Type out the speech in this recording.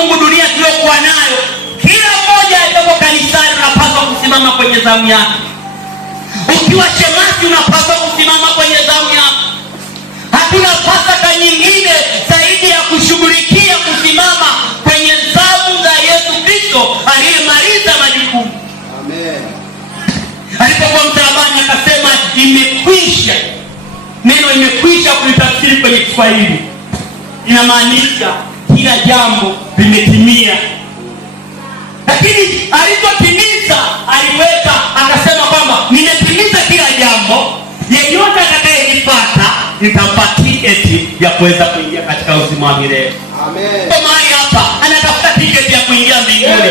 Mungu, dunia tuliyokuwa nayo, kila mmoja aliyeko kanisani unapaswa kusimama kwenye zamu yake. Ukiwa shemasi unapaswa kusimama kwenye zamu yako. Hatuna Pasaka nyingine zaidi ya kushughulikia kusimama kwenye zamu za Yesu Kristo aliyemaliza majukumu. Amen. Alipokuwa msalabani akasema imekwisha. Neno imekwisha kulitafsiri kwenye Kiswahili inamaanisha kila jambo limetimia. Lakini alipotimiza aliweka akasema kwamba nimetimiza kila jambo, yeyote atakayenifuata nitampa tiketi ya kuweza kuingia katika uzima wa milele. Amen. Kwa mahali hapa anatafuta tiketi ya kuingia mbinguni.